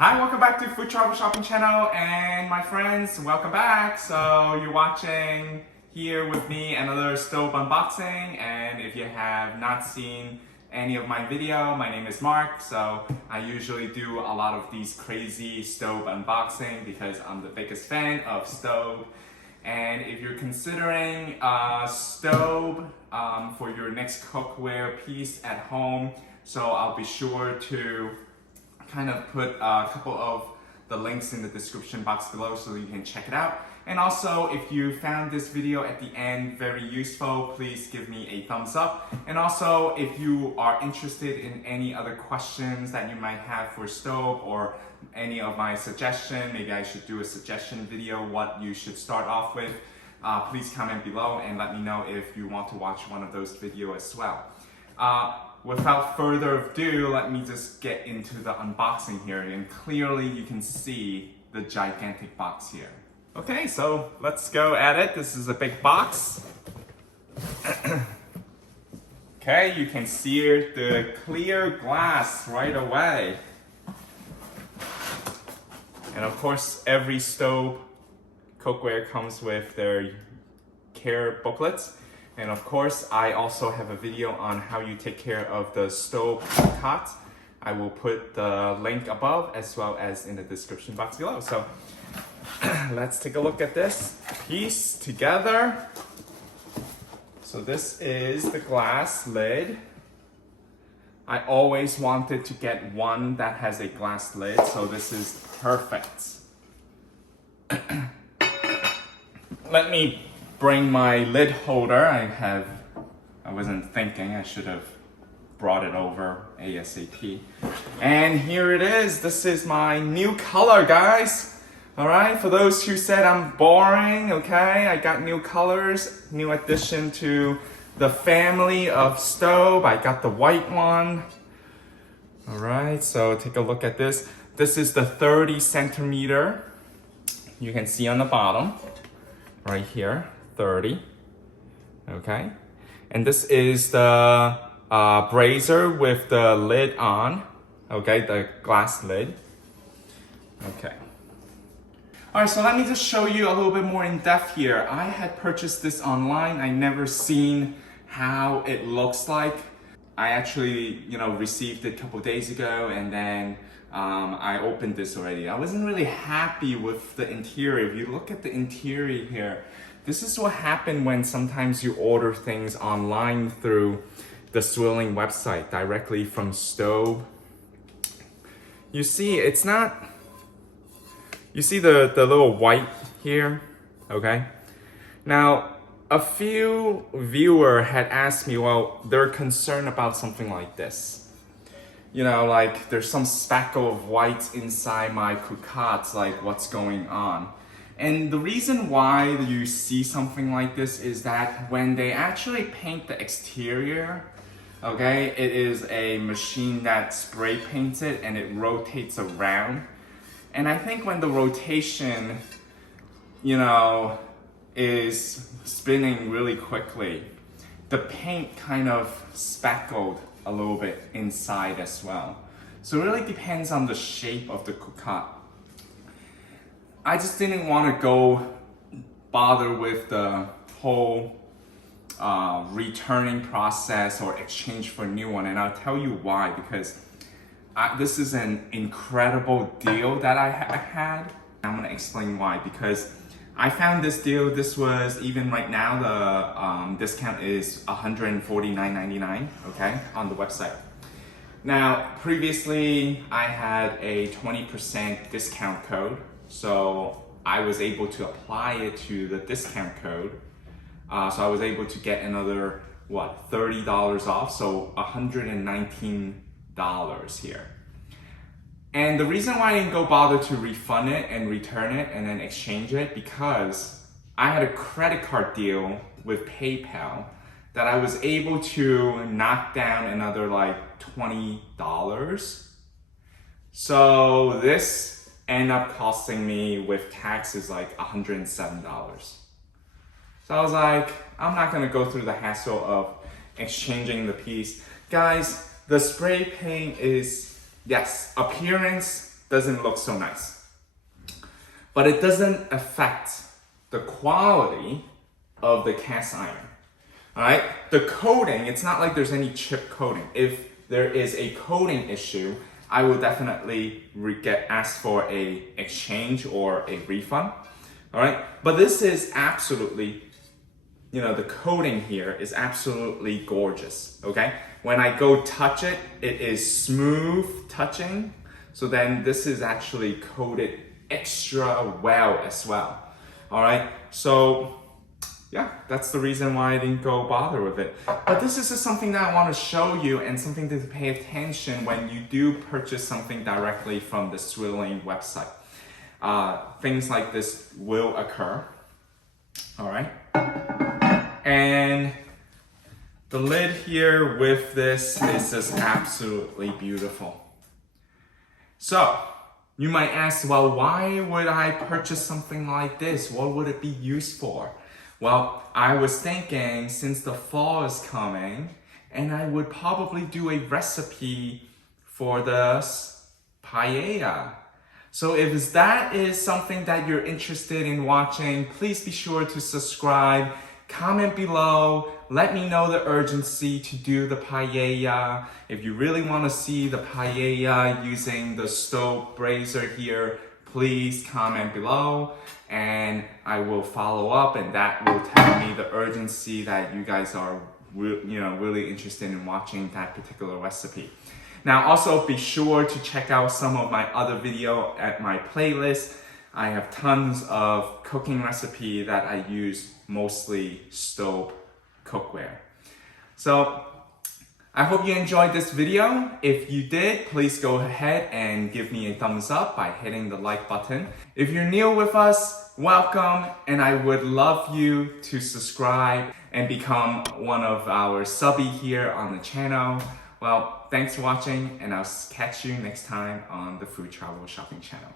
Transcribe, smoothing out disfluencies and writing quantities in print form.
Hi, welcome back to Food Travel Shopping Channel, and my friends, welcome back. So you're watching here with me another stove unboxing, and if you have not seen any of my video, my name is Mark. So I usually do a lot of these crazy stove unboxing because I'm the biggest fan of stove. And if you're considering a stove for your next cookware piece at home, so I'll be sure to kind of put a couple of the links in the description box below so you can check it out. And also, if you found this video at the end very useful, please give me a thumbs up. And also, if you are interested in any other questions that you might have for stove or any of my suggestion, maybe I should do a suggestion video what you should start off with, please comment below and let me know if you want to watch one of those videos as well. Without further ado, let me just get into the unboxing here, and clearly you can see the gigantic box here. Okay, so let's go at it. This is a big box. Okay, you can see the clear glass right away. And of course, every stove cookware comes with their care booklets. And of course, I also have a video on how you take care of the stove Cocotte. I will put the link above as well as in the description box below. So let's take a look at this piece together. So this is the glass lid. I always wanted to get one that has a glass lid, so this is perfect. Let me bring my lid holder. I wasn't thinking, I should have brought it over ASAP. And here it is. This is my new color, guys. All right, for those who said I'm boring, okay, I got new colors, new addition to the family of stove. I got the white one. All right, so take a look at this. This is the 30 centimeter. You can see on the bottom, right here. 30, okay, and this is the brazier with the lid on, okay, the glass lid, okay. All right, so let me just show you a little bit more in depth here. I had purchased this online. I never seen how it looks like. I actually, received it a couple days ago, and then I opened this already. I wasn't really happy with the interior. If you look at the interior here, this is what happened when sometimes you order things online through the Swilling website directly from Staub. You see, it's not, you see the little white here, okay? Now, a few viewers had asked me, well, they're concerned about something like this. Like there's some speckle of white inside my Cocotte, like what's going on? And the reason why you see something like this is that when they actually paint the exterior, okay, it is a machine that spray paints it and it rotates around. And I think when the rotation, is spinning really quickly, the paint kind of speckled a little bit inside as well. So it really depends on the shape of the Cocotte. I just didn't want to bother with the whole returning process or exchange for a new one, and I'll tell you why, because this is an incredible deal that I had. I'm going to explain why, because I found this deal. This was, even right now, the discount is $149.99, okay, on the website. Now, previously, I had a 20% discount code, so I was able to apply it to the discount code. So I was able to get another, $30 off, so $119 here. And the reason why I didn't bother to refund it and return it and then exchange it, because I had a credit card deal with PayPal that I was able to knock down another $20. So this ended up costing me with taxes $107. So I was like, I'm not gonna go through the hassle of exchanging the piece. Guys, the spray paint is, yes, appearance doesn't look so nice. But it doesn't affect the quality of the cast iron. All right, the coating, it's not like there's any chip coating. If there is a coating issue, I will definitely ask for a exchange or a refund. All right, but this is absolutely, the coating here is absolutely gorgeous, okay? When I go touch it, it is smooth touching. So then this is actually coated extra well as well. All right, so yeah, that's the reason why I didn't go bother with it. But this is just something that I want to show you and something to pay attention when you do purchase something directly from the Swilling website. Things like this will occur, all right? And the lid here with this is just absolutely beautiful. So, you might ask, well, why would I purchase something like this? What would it be used for? Well, I was thinking since the fall is coming, and I would probably do a recipe for the paella. So if that is something that you're interested in watching, please be sure to subscribe, comment below, let me know the urgency to do the paella. If you really want to see the paella using the stove brazier here, please comment below and I will follow up, and that will tell me the urgency that you guys are really interested in watching that particular recipe. Now also be sure to check out some of my other video at my playlist. I have tons of cooking recipe that I use mostly stove cookware. So I hope you enjoyed this video. If you did, please go ahead and give me a thumbs up by hitting the like button. If you're new with us, welcome, and I would love you to subscribe and become one of our subby here on the channel. Well, thanks for watching, and I'll catch you next time on the Food Travel Shopping channel.